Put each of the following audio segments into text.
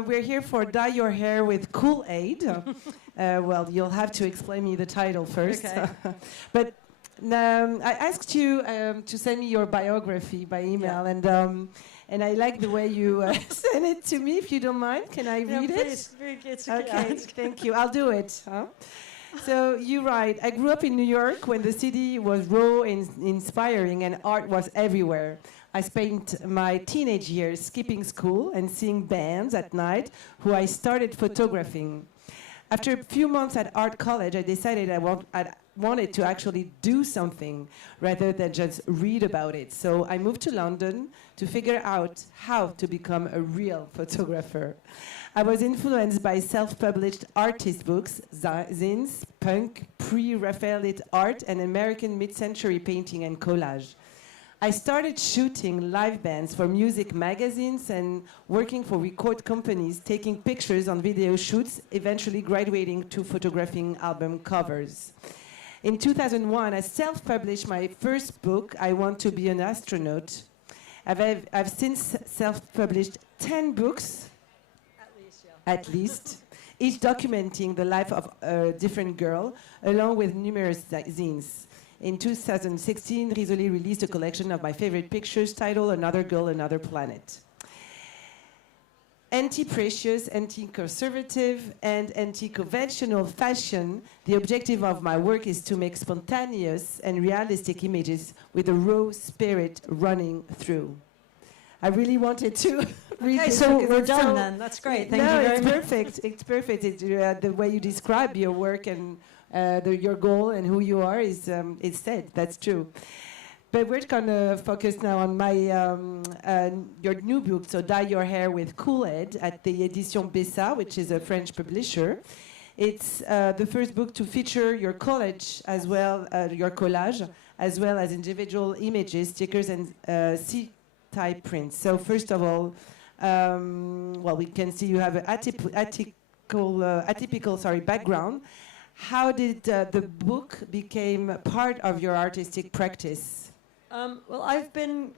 We're here for Dye Your Hair with Kool-Aid. Well, you'll have to explain me the title first. Okay. But I asked you to send me your biography by email, and I like the way you sent it to me. If you don't mind, can I read it? It's Okay, thank you. I'll do it. Huh? So you write, I grew up in New York when the city was raw and inspiring and art was everywhere. I spent my teenage years skipping school and seeing bands at night who I started photographing. After a few months at art college, I decided I wanted to actually do something rather than just read about it. So I moved to London to figure out how to become a real photographer. I was influenced by self-published artist books, zines, punk, pre-Raphaelite art, and American mid-century painting and collage. I started shooting live bands for music magazines and working for record companies, taking pictures on video shoots, eventually graduating to photographing album covers. In 2001, I self-published my first book, I Want to Be an Astronaut. I've since self-published 10 books, at least, each documenting the life of a different girl, along with numerous zines. In 2016, Risoli released a collection of my favorite pictures titled Another Girl, Another Planet. Anti-precious, anti-conservative, and anti-conventional fashion, the objective of my work is to make spontaneous and realistic images with a raw spirit running through. I really wanted to read Okay, this. so because we're it's done then. That's great. Thank you very it's much. perfect. It's perfect. The way you describe your work and your goal and who you are is said. That's true. But we're going to focus now on your new book, so Dye Your Hair with Kool-Aid at the Édition Bessa, which is a French publisher. It's the first book to feature your collage as well, your collage, as well as individual images, stickers, and C-type prints. So first of all, well, we can see you have an atypical background. How did the book become part of your artistic practice? Well, I've been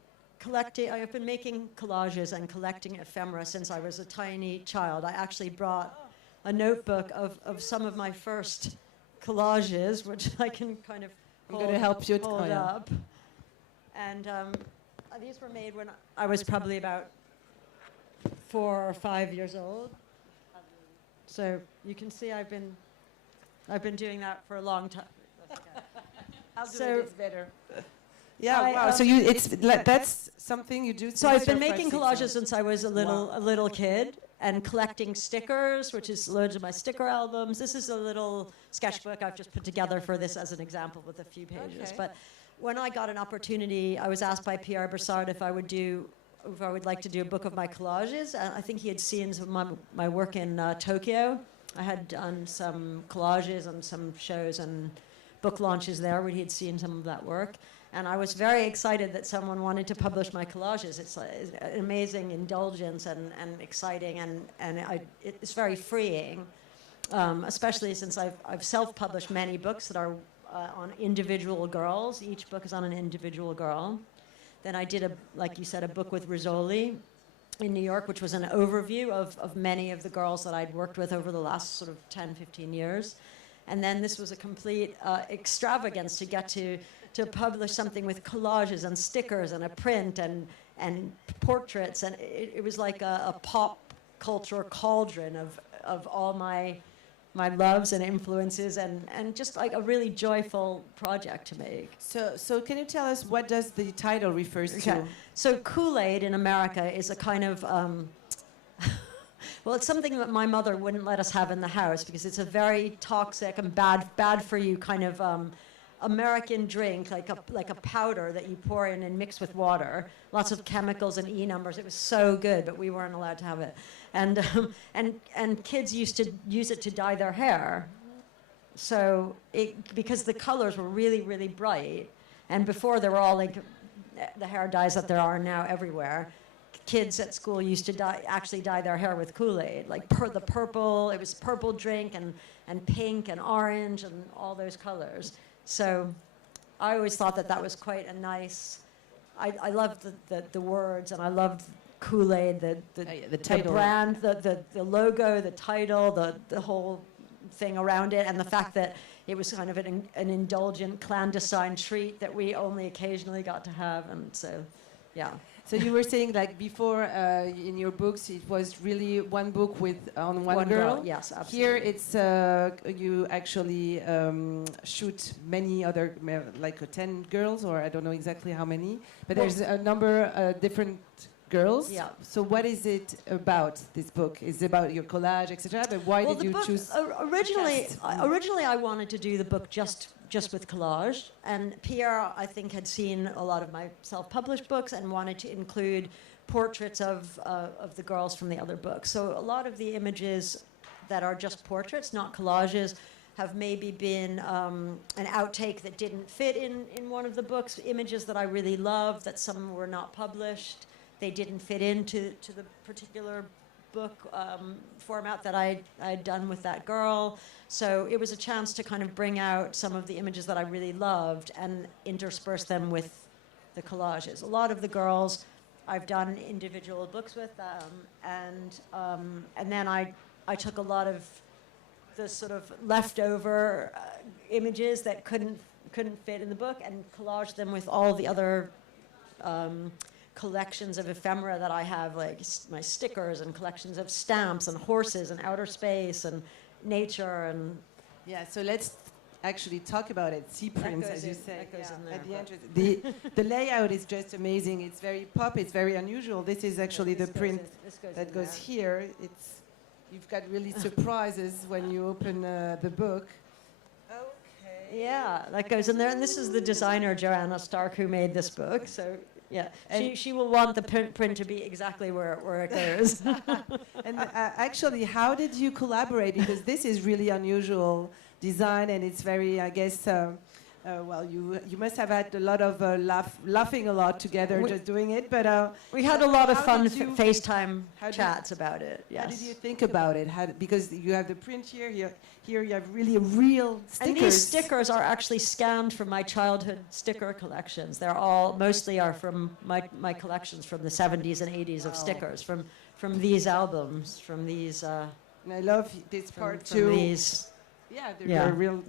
making collages and collecting ephemera since I was a tiny child. I actually brought a notebook of some of my first collages, which I can kind of hold up. And these were made when I was probably about 4 or 5 years old. So you can see I've been doing that for a long time. I'll do it. It's better. Yeah, wow. So that's something you do. So I've been making collages since I was a little kid and collecting stickers, which is loads of my sticker albums. This is a little sketchbook I've just put together for this as an example with a few pages. Okay. But when I got an opportunity, I was asked by Pierre Brassard if I would like to do a book of my collages. I think he had seen some of my work in Tokyo. I had done some collages and some shows and book launches there where he had seen some of that work. And I was very excited that someone wanted to publish my collages. It's an amazing indulgence and exciting, and it's very freeing, especially since I've self-published many books that are on individual girls. Each book is on an individual girl. Then I did, like you said, a book with Risoli in New York, which was an overview of many of the girls that I'd worked with over the last sort of 10, 15 years. And then this was a complete extravagance to get to publish something with collages and stickers and a print and portraits. And it was like a pop culture cauldron of all my loves and influences and just like a really joyful project to make. So can you tell us what does the title refers to? So Kool-Aid in America is a kind of, well, it's something that my mother wouldn't let us have in the house because it's a very toxic and bad for you kind of American drink, like a powder that you pour in and mix with water. Lots of chemicals and E numbers. It was so good, but we weren't allowed to have it. And kids used to use it to dye their hair. So because the colors were really, really bright, and before they were all like the hair dyes that there are now everywhere, kids at school used to actually dye their hair with Kool-Aid, like the purple. It was purple drink and pink and orange and all those colors. So I always thought that was quite a nice. I loved the words, and I loved Kool-Aid, Yeah, the the title. brand, the logo, the title, the whole thing around it, and the fact that it was kind of an indulgent, clandestine treat that we only occasionally got to have, and so, yeah. So you were saying like before in your books it was really one book with on one girl. Yes, absolutely. Here it's you actually shoot many other like 10 girls, or I don't know exactly how many, but there's a number different girls. Yeah. So what is it about this book? Is it about your collage, etc.? But why did you choose? Originally, I wanted to do the book just with collage, and Pierre, I think, had seen a lot of my self-published books and wanted to include portraits of the girls from the other books. So a lot of the images that are just portraits, not collages, have maybe been an outtake that didn't fit in one of the books, images that I really loved, that some were not published. They didn't fit into the particular book format that I'd done with that girl. So it was a chance to kind of bring out some of the images that I really loved and intersperse them with the collages. A lot of the girls I've done individual books with, and then I took a lot of the sort of leftover images that couldn't fit in the book and collaged them with all the other collections of ephemera that I have, like my stickers and collections of stamps and horses and outer space and nature and... Yeah, so let's actually talk about it. Sea prints, as you say. That goes in there, At the entrance. The layout is just amazing. It's very pop. It's very unusual. This is actually the print that goes here. You've got really surprises when you open the book. Okay. Yeah, that goes in there. And this is the designer, Joanna Stark, who made this book. So, yeah, she will want the print to be exactly where it goes. And actually, how did you collaborate? Because this is really unusual design, and it's very, I guess, well, you must have had a lot of laughing a lot together just doing it. But we had a lot of fun FaceTime how chats about it. Yes. How did you think about it? Because you have the print here. Here you have really real stickers. And these stickers are actually scanned from my childhood sticker collections. They're all mostly are from my collections from the 70s and 80s of stickers from these albums, from these. And I love this part from too. These. Yeah, they're real.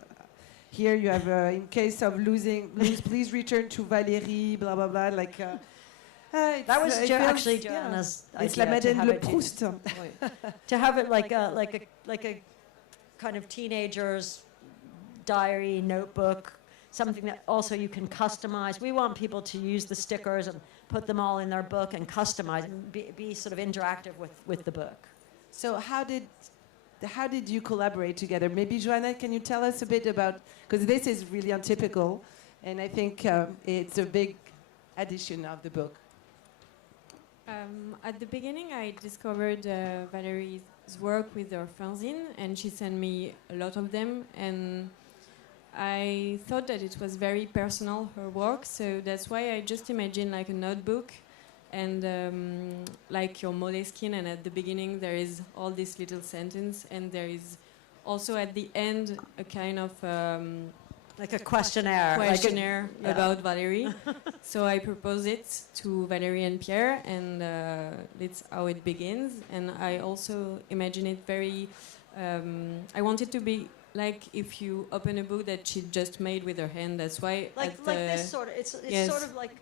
Here you have, in case of lose, please return to Valerie, blah, blah, blah, like... that was actually Joanna's idea. It's la Madeleine Le Proust. To have it like a kind of teenager's diary, notebook, something that also you can customize. We want people to use the stickers and put them all in their book and customize and be sort of interactive with the book. So how did you collaborate together? Maybe, Joanna, can you tell us a bit about... Because this is really untypical, and I think it's a big addition of the book. At the beginning, I discovered Valerie's work with her fanzine, and she sent me a lot of them, and I thought that it was very personal, her work, so that's why I just imagined like a notebook and like your Moleskine, and at the beginning there is all this little sentence, and there is also at the end a kind of like a questionnaire about Valerie. So I proposed it to Valerie and Pierre, and that's how it begins. And I also imagine it very, I want it to be like if you open a book that she just made with her hand. That's why like this sort of, it's yes. Sort of like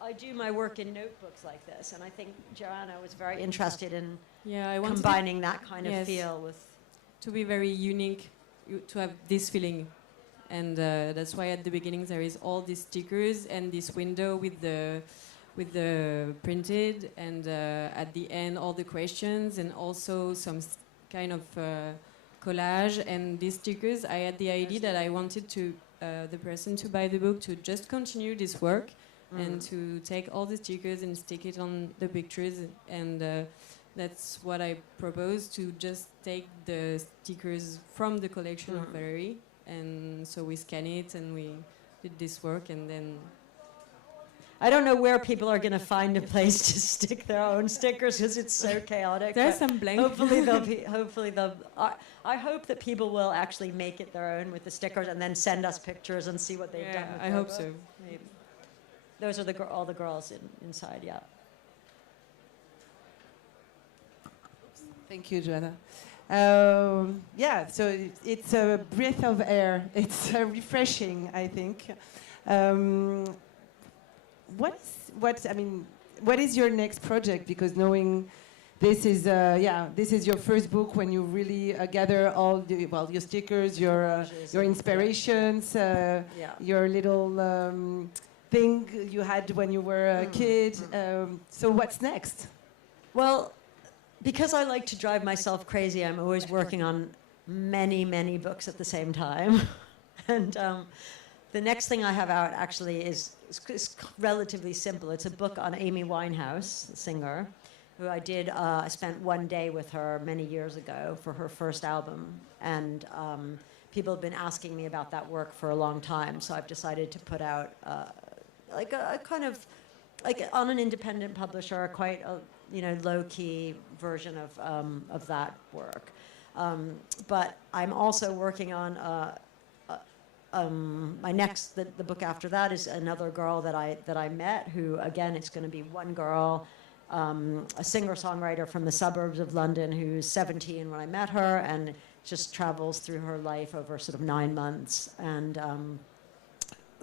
I do my work in notebooks like this, and I think Joanna was very interested in combining that kind of feel with... To be very unique, to have this feeling. And that's why at the beginning there is all these stickers and this window with the printed, and at the end all the questions and also some kind of collage. And these stickers, I had the idea that I wanted to the person to buy the book to just continue this work and to take all the stickers and stick it on the pictures, and that's what I proposed, to just take the stickers from the collection of Valerie. And so we scan it and we did this work, and then... I don't know where people are going to find a place to stick their own stickers because it's so chaotic. There's some blank. Hopefully they'll... I hope that people will actually make it their own with the stickers and then send us pictures and see what they've done with I hope so. Maybe. Those are all the girls inside, yeah. Thank you, Joanna. Yeah, so it's a breath of air. It's refreshing, I think. Um, what is your next project? Because knowing this is your first book when you really gather all the your stickers, your inspirations, your little thing you had when you were a kid. So what's next? Well, because I like to drive myself crazy, I'm always working on many, many books at the same time. And the next thing I have out actually is relatively simple. It's a book on Amy Winehouse, the singer, who I spent one day with her many years ago for her first album. And people have been asking me about that work for a long time. So I've decided to put out like a kind of, like on an independent publisher, quite a low-key version of that work. But I'm also working on my next, the book after that is another girl that I met, who again, it's going to be one girl, a singer-songwriter from the suburbs of London who's 17 when I met her, and just travels through her life over sort of 9 months. And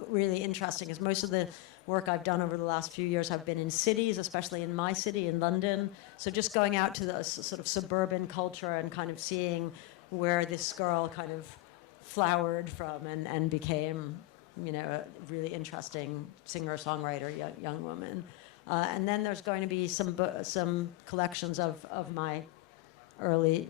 really interesting is most of the work I've done over the last few years have been in cities, especially in my city, in London. So just going out to the sort of suburban culture and kind of seeing where this girl kind of flowered from and became, a really interesting singer-songwriter, young woman. And then there's going to be some collections of my early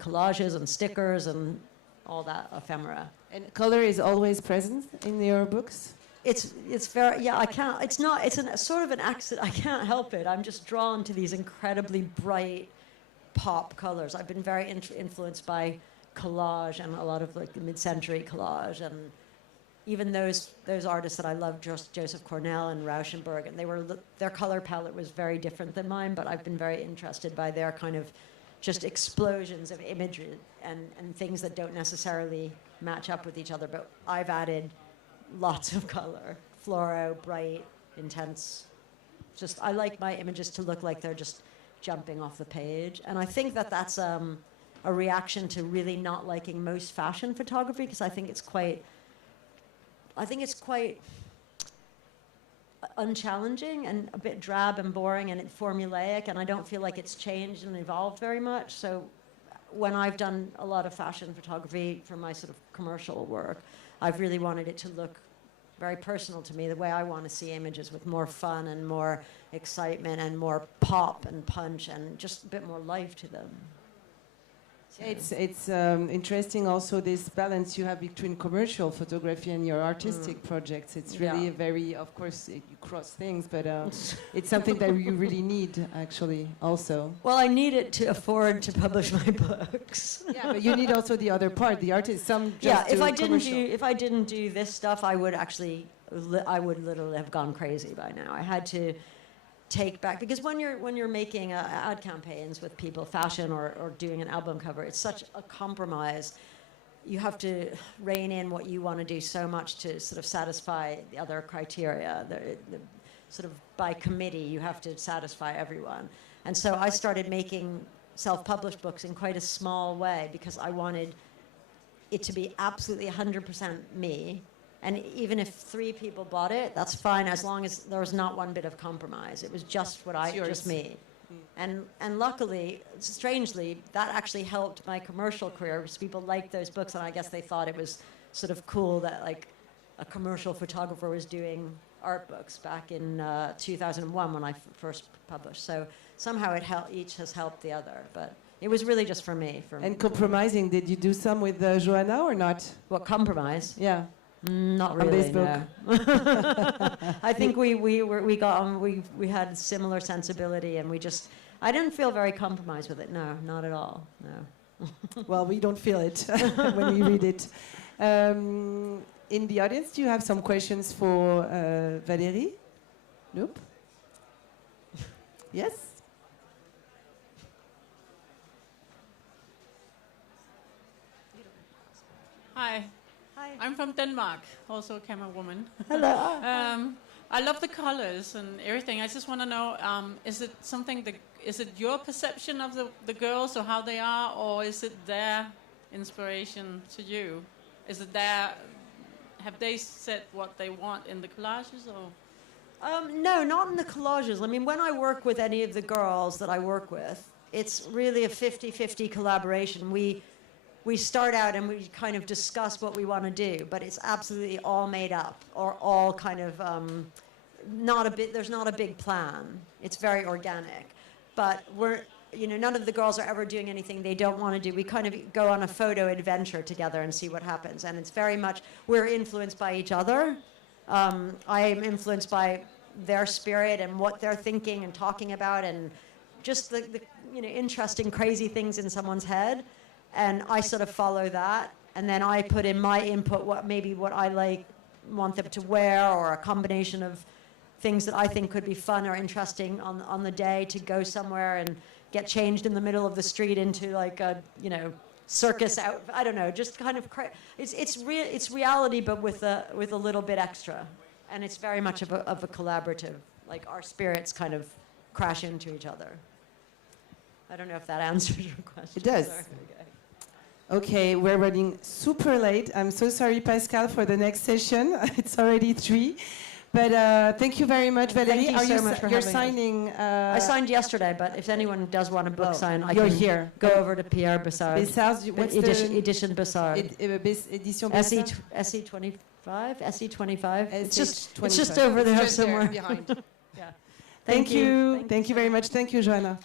collages and stickers and all that ephemera. And color is always present in your books? It's very, yeah, I can't, it's not, it's sort of an accident, I can't help it. I'm just drawn to these incredibly bright pop colors. I've been very influenced by collage and a lot of like mid-century collage, and even those artists that I love, Joseph Cornell and Rauschenberg, and their color palette was very different than mine, but I've been very interested by their kind of just explosions of imagery and things that don't necessarily match up with each other, but I've added lots of color, fluoro, bright, intense. Just, I like my images to look like they're just jumping off the page. And I think that that's a reaction to really not liking most fashion photography, because I think it's quite unchallenging and a bit drab and boring and formulaic, and I don't feel like it's changed and evolved very much. So when I've done a lot of fashion photography for my sort of commercial work, I've really wanted it to look very personal to me, the way I want to see images, with more fun and more excitement and more pop and punch and just a bit more life to them. It's interesting also this balance you have between commercial photography and your artistic projects. It's really a very, of course, you cross things, but it's something that you really need, actually, also. Well, I need it to afford to publish my books. Yeah, but you need also the other part, the artist. Some just if I didn't do this stuff, I would literally have gone crazy by now. I had to take back, because when you're making ad campaigns with people, fashion or doing an album cover, it's such a compromise. You have to rein in what you want to do so much to sort of satisfy the other criteria. The sort of by committee, you have to satisfy everyone. And so I started making self-published books in quite a small way, because I wanted it to be absolutely 100% me. And even if 3 people bought it, that's fine, as long as there was not one bit of compromise. It was just just me. And luckily, strangely, that actually helped my commercial career, because people liked those books, and I guess they thought it was sort of cool that like a commercial photographer was doing art books back in 2001 when I first published. So somehow each has helped the other, but it was really just for me. And compromising, did you do some with Joanna or not? What, compromise? Yeah. Not really. On this book. No. I think we got on. We had similar sensibility, and I didn't feel very compromised with it. No, not at all. No. Well, we don't feel it when we read it. In the audience, do you have some questions for Valerie? Nope. Yes. Hi. I'm from Denmark, also a camera woman. Hello. I love the colors and everything. I just want to know, is it something that, is it your perception of the girls or how they are, or is it their inspiration to you? Is it their, have they said what they want in the collages, or? No, not in the collages. I mean, when I work with any of the girls that I work with, it's really a 50-50 collaboration. We start out and we kind of discuss what we want to do, but it's absolutely all made up, or all kind of there's not a big plan. It's very organic. But none of the girls are ever doing anything they don't want to do. We kind of go on a photo adventure together and see what happens. And it's very much, we're influenced by each other. I am influenced by their spirit and what they're thinking and talking about, and just the interesting, crazy things in someone's head. And I sort of follow that, and then I put in my input, what I want them to wear, or a combination of things that I think could be fun or interesting on the day, to go somewhere and get changed in the middle of the street into like a circus out. I don't know, just kind of it's reality, but with a little bit extra, and it's very much of a collaborative. Like, our spirits kind of crash into each other. I don't know if that answers your question. It does. Sorry. Okay, we're running super late. I'm so sorry, Pascal, for the next session. It's already 3. But thank you very much, Valerie. Thank you so much for you're having signing. I signed yesterday, but if anyone does want a book sign, I you're can here. Go over to Pierre Bassard. What's Edition Bassard. Edition Bassard. SE25. SE25. It's just SE25. over there Just somewhere. behind. Yeah. Thank you. Thank you very much. Thank you, Joanna.